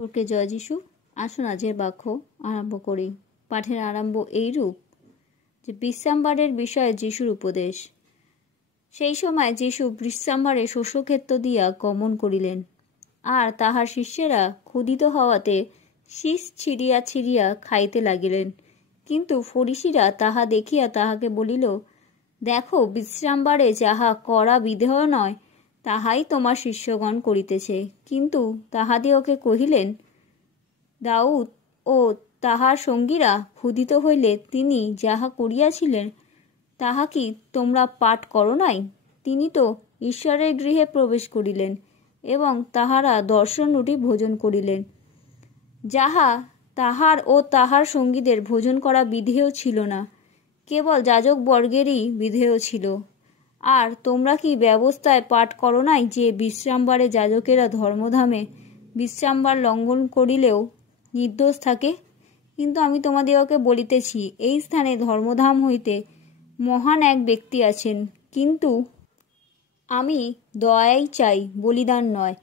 ওকে জয় যিশু। আসুন আজের বাক্য আরম্ভ করি। পাঠের আরম্ভ এইরূপ যে বিশ্রামবারের বিষয়ে যিশুর উপদেশ। সেই সময় যিশু বিশ্রামবারে শস্যক্ষেত্র দিয়া গমন করিলেন, আর তাহার শিষ্যেরা ক্ষুধিত হওয়াতে শীষ ছিঁড়িয়া ছিঁড়িয়া খাইতে লাগিলেন। কিন্তু ফরিসীরা তাহা দেখিয়া তাহাকে বলিল, দেখো, বিশ্রামবারে যাহা করা বিধেয় নয়, তাহাই তোমার শিষ্যগণ করিতেছে। কিন্তু তাহাদিওকে কহিলেন, দাউদ ও তাহার সঙ্গীরা ক্ষুধিত হইলে তিনি যাহা করিয়াছিলেন, তাহা কি তোমরা পাঠ করো নাই? তিনি তো ঈশ্বরের গৃহে প্রবেশ করিলেন এবং তাহারা দর্শন রুটি ভোজন করিলেন, যাহা তাহার ও তাহার সঙ্গীদের ভোজন করা বিধেয় ছিল না, কেবল যাজকবর্গেরই বিধেয় ছিল। আর তোমরা কি ব্যবস্থায় পাঠ করো নাই যে বিশ্রামবারে যাজকেরা ধর্মধামে বিশ্রামবার লঙ্ঘন করিলেও নির্দোষ থাকে? কিন্তু আমি তোমাদিগকে বলিতেছি, এই স্থানে ধর্মধাম হইতে মহান এক ব্যক্তি আছেন। কিন্তু আমি দয়াই চাই, বলিদান নয়।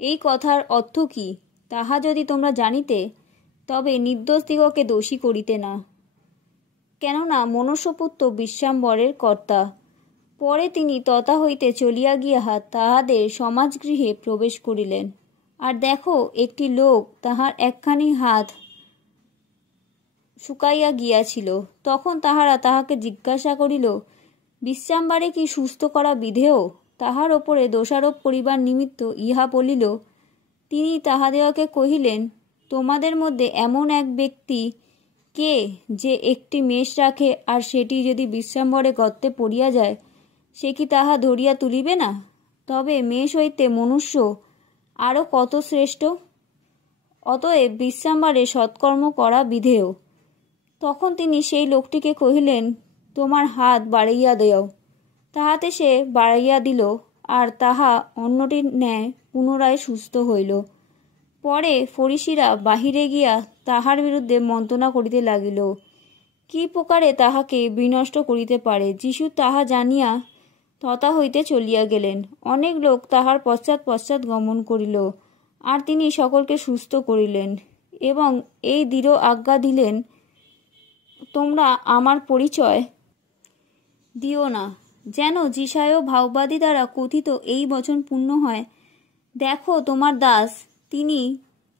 এই কথার অর্থ কি, তাহা যদি তোমরা জানিতে, তবে নির্দোষদিগকে দোষী করিতে না। কেননা মনুষ্যপুত্র বিশ্রামবরের কর্তা। পরে তিনি তথা হইতে চলিয়া গিয়া তাহাদের সমাজগৃহে প্রবেশ করিলেন। আর দেখো, একটি লোক তাহার একখানি হাত শুকাইয়া গিয়াছিল। তখন তাহারা তাহাকে জিজ্ঞাসা করিল, বিশ্রামবারে কি সুস্থ করা বিধেয়? তাহার ওপরে দোষারোপ করিবার নিমিত্ত ইহা বলিল। তিনি তাহাদিগকে কহিলেন, তোমাদের মধ্যে এমন এক ব্যক্তি কে যে একটি মেষ রাখে, আর সেটি যদি বিশ্রামবরে গর্তে পড়িয়া যায়, সে কি তাহা ধরিয়া তুলিবে না? তবে মেষ হইতে মনুষ্য আরও কত শ্রেষ্ঠ! অতএব বিশ্রামবারে সৎকর্ম করা বিধেয়। তখন তিনি সেই লোকটিকে কহিলেন, তোমার হাত বাড়াইয়া দেও। তাহাতে সে বাড়াইয়া দিল, আর তাহা অন্যটির ন্যায় পুনরায় সুস্থ হইল। পরে ফরিসীরা বাহিরে গিয়া তাহার বিরুদ্ধে মন্ত্রণা করিতে লাগিল, কি প্রকারে তাহাকে বিনষ্ট করিতে পারে। যিশু তাহা জানিয়া তথা হইতে চলিয়া গেলেন। অনেক লোক তাহার পশ্চাৎ পশ্চাৎ গমন করিল, আর তিনি সকলকে সুস্থ করিলেন এবং এই দৃঢ় আজ্ঞা দিলেন, তোমরা আমার পরিচয় দিও না, যেন যিশায় ভাববাদী দ্বারা কথিত এই বচন পূর্ণ হয়, দেখো তোমার দাস, তিনি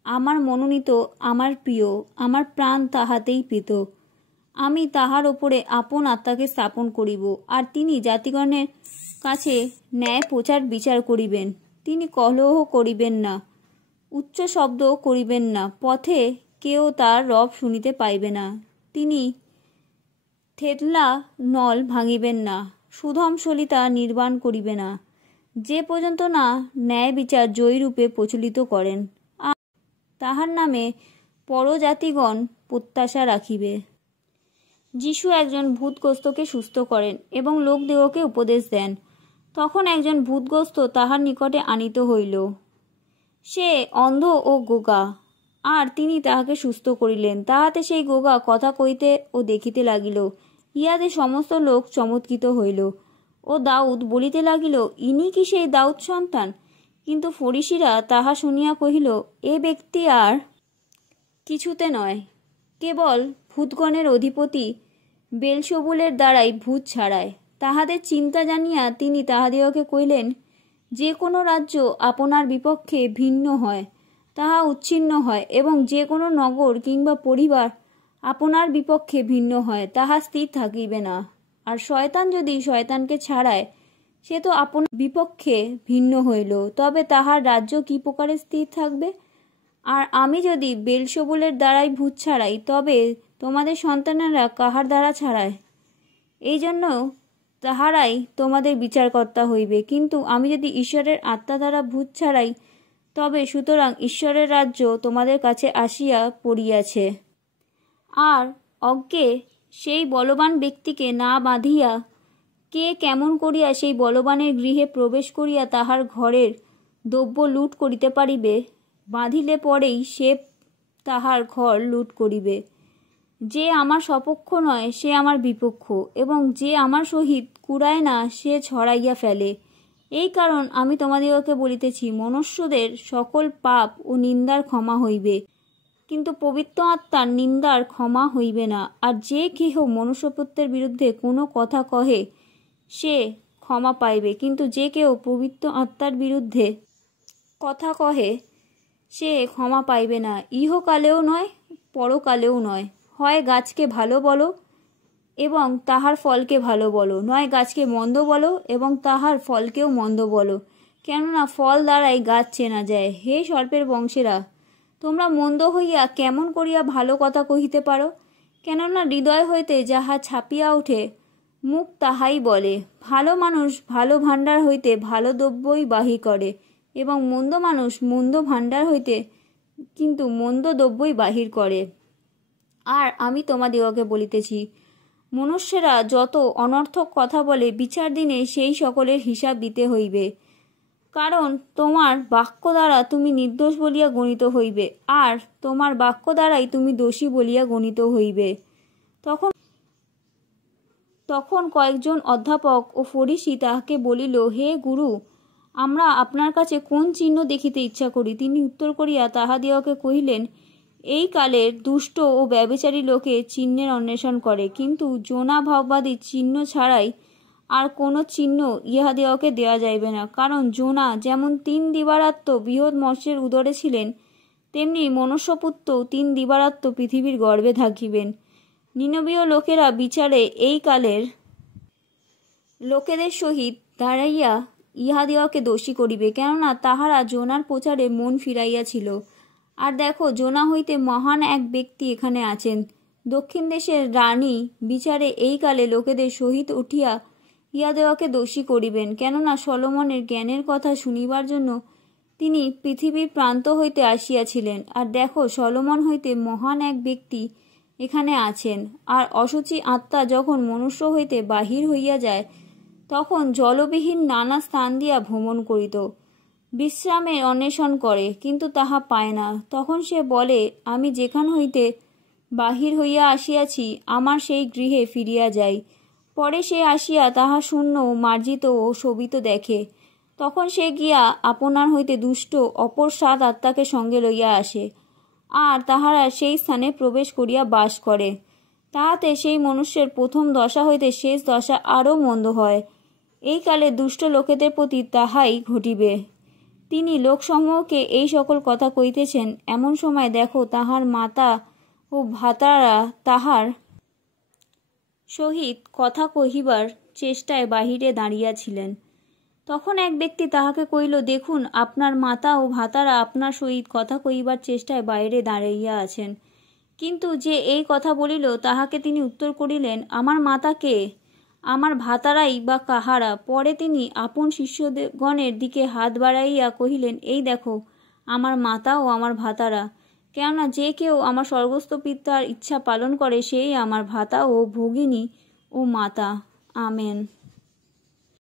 আমার মনোনীত, আমার প্রিয়, আমার প্রাণ তাহাতেই প্রীত। আমি তাহার ওপরে আপন আত্মাকে স্থাপন করিব, আর তিনি জাতিগণের কাছে ন্যায় প্রচার বিচার করিবেন। তিনি কলহ করিবেন না, উচ্চ শব্দও করিবেন না, পথে কেউ তার রব শুনিতে পাইবে না। তিনি থেতলা নল ভাঙিবেন না, সুধম সলিতা নির্বাণ করিবে না, যে পর্যন্ত না ন্যায় বিচার জয়ীরূপে প্রচলিত করেন, আর তাহার নামে পরজাতিগণ প্রত্যাশা রাখিবে। যিশু একজন ভূতগ্রস্তকে সুস্থ করেন এবং লোকদিগকে উপদেশ দেন। তখন একজন ভূতগ্রস্ত তাহার নিকটে আনিত হইল। সে অন্ধ ও গোগা, আর তিনি তাহাকে সুস্থ করিলেন। তাহাতে সেই গোগা কথা কইতে ও দেখিতে লাগিল। ইহাতে সমস্ত লোক চমৎকৃত হইল ও দাউদ বলিতে লাগিল, ইনি কি সেই দাউদ সন্তান? কিন্তু ফরিসীরা তাহা শুনিয়া কহিল, এ ব্যক্তি আর কিছুতে নয়, কেবল ভূতগণের অধিপতি বেলজেবুলের দ্বারাই ভূত ছাড়ায়। তাহাদের চিন্তা জানিয়া তিনি তাহাদিগকে কহিলেন, যে কোনো রাজ্য আপনার বিপক্ষে ভিন্ন হয়, তাহা উচ্ছিন্ন হয়, এবং যে কোনো নগর কিংবা পরিবার আপনার বিপক্ষে ভিন্ন হয়, তাহা স্থির থাকিবে না। আর শয়তান যদি শয়তানকে ছাড়ায়, সে তো আপনার বিপক্ষে ভিন্ন হইল, তবে তাহার রাজ্য কি প্রকারে স্থির থাকবে? আর আমি যদি বেলজেবুলের দ্বারাই ভূত ছাড়াই, তবে তোমাদের সন্তানেরা কাহার দ্বারা ছাড়ায়? এই জন্য তাহারাই তোমাদের বিচারকর্তা হইবে। কিন্তু আমি যদি ঈশ্বরের আত্মা দ্বারা ভূত ছাড়াই, তবে সুতরাং ঈশ্বরের রাজ্য তোমাদের কাছে আসিয়া পড়িয়াছে। আর অজ্ঞে সেই বলবান ব্যক্তিকে না বাঁধিয়া কে কেমন করিয়া সেই বলবানের গৃহে প্রবেশ করিয়া তাহার ঘরের দ্রব্য লুট করিতে পারিবে? বাঁধিলে পরেই সে তাহার ঘর লুট করিবে। যে আমার সপক্ষ নয়, সে আমার বিপক্ষ, এবং যে আমার সহিত কুড়ায় না, সে ছড়াইয়া ফেলে। এই কারণ আমি তোমাদিগকে বলিতেছি, মনুষ্যদের সকল পাপ ও নিন্দার ক্ষমা হইবে, কিন্তু পবিত্র আত্মার নিন্দার ক্ষমা হইবে না। আর যে কেহ মনুষ্যপুত্রের বিরুদ্ধে কোনো কথা কহে সে ক্ষমা পাইবে, কিন্তু যে কেহ পবিত্র আত্মার বিরুদ্ধে কথা কহে সে ক্ষমা পাইবে না, ইহকালেও নয় পরকালেও নয়। হয় গাছকে ভালো বলো এবং তাহার ফলকে ভালো বলো, নয় গাছকে মন্দ বলো এবং তাহার ফলকেও মন্দ বলো, কেননা ফল দ্বারাই গাছ চেনা যায়। হে সর্পের বংশেরা, তোমরা মন্দ হইয়া কেমন করিয়া ভালো কথা কহিতে পারো? কেননা হৃদয় হইতে যাহা ছাপিয়া ওঠে মুখ তাহাই বলে। ভালো মানুষ ভালো ভাণ্ডার হইতে ভালো দ্রব্যই বাহির করে, এবং মন্দ মানুষ মন্দ ভাণ্ডার হইতে কিন্তু মন্দ দ্রব্যই বাহির করে। আর আমি তোমাদিগকে বলিতেছি, মনুষ্যেরা যত অনর্থক কথা বলে, বিচার দিনে সেই সকলের হিসাব দিতে হইবে। কারণ তোমার বাক্য দ্বারা তুমি নির্দোষ বলিয়া গণিত হইবে, আর তোমার বাক্য দ্বারাই তুমি দোষী বলিয়া গণিত হইবে। তখন কয়েকজন অধ্যাপক ও ফরিসী তাহাকে বলিল, হে গুরু, আমরা আপনার কাছে কোন চিহ্ন দেখিতে ইচ্ছা করি? তিনি উত্তর করিয়া তাহাদিগকে কহিলেন, এই কালের দুষ্ট ও ব্যভিচারী লোকে চিহ্নের অন্বেষণ করে, কিন্তু জোনা ভাববাদী চিহ্ন ছাড়াই আর কোনো চিহ্ন ইহাদিগকে দেওয়া যাইবে না। কারণ জোনা যেমন 3 দিবারাত্র বৃহৎ মৎস্যের উদরে ছিলেন, তেমনি মনুষ্যপুত্রও 3 দিবারাত্র পৃথিবীর গর্ভে থাকিবেন। নিনবীয় লোকেরা বিচারে এই কালের লোকেদের সহিত দাঁড়াইয়া ইহাদিগকে দোষী করিবে, কেননা তাহারা জোনার প্রচারে মন ফিরাইয়াছিল। আর দেখো, জোনা হইতে মহান এক ব্যক্তি এখানে আছেন। দক্ষিণ দেশের রানী বিচারে এই কালে লোকেদের সহিত উঠিয়া ইহাদিগকে দোষী করিবেন, কেননা সলোমনের জ্ঞানের কথা শুনিবার জন্য তিনি পৃথিবীর প্রান্ত হইতে আসিয়াছিলেন। আর দেখো, সলোমন হইতে মহান এক ব্যক্তি এখানে আছেন। আর অশুচি আত্মা যখন মনুষ্য হইতে বাহির হইয়া যায়, তখন জলবিহীন নানা স্থান দিয়া ভ্রমণ করিত, বিশ্রামের অন্বেষণ করে, কিন্তু তাহা পায় না। তখন সে বলে, আমি যেখান হইতে বাহির হইয়া আসিয়াছি আমার সেই গৃহে ফিরিয়া যাই। পরে সে আসিয়া তাহা শূন্য ও মার্জিত ও শোভিত দেখে। তখন সে গিয়া আপনার হইতে দুষ্ট অপর 7 আত্মাকে সঙ্গে লইয়া আসে, আর তাহারা সেই স্থানে প্রবেশ করিয়া বাস করে। তাহাতে সেই মনুষ্যের প্রথম দশা হইতে শেষ দশা আরও মন্দ হয়। এই কালে দুষ্ট লোকেদের প্রতি তাহাই ঘটিবে। তিনি লোকসমূহকে এই সকল কথা কইতেছেন, এমন সময় দেখো, তাহার মাতা ও ভ্রাতারা তাহার সহিত কথা কহিবার চেষ্টায় বাহিরে দাঁড়িয়াছিলেন। তখন এক ব্যক্তি তাহাকে কহিল, দেখুন, আপনার মাতা ও ভ্রাতারা আপনার সহিত কথা কহিবার চেষ্টায় বাইরে দাঁড়াইয়া আছেন। কিন্তু যে এই কথা বলিল, তাহাকে তিনি উত্তর করিলেন, আমার মাতা কে? আমার ভ্রাতারাই বা কাহারা? পরে তিনি আপন শিষ্যগণের দিকে হাত বাড়াইয়া কহিলেন, এই দেখো আমার মাতা ও আমার ভ্রাতারা। কেননা যে কেউ আমার স্বর্গস্থ পিতার ইচ্ছা পালন করে, সেই আমার ভ্রাতা ও ভগিনী ও মাতা। আমেন।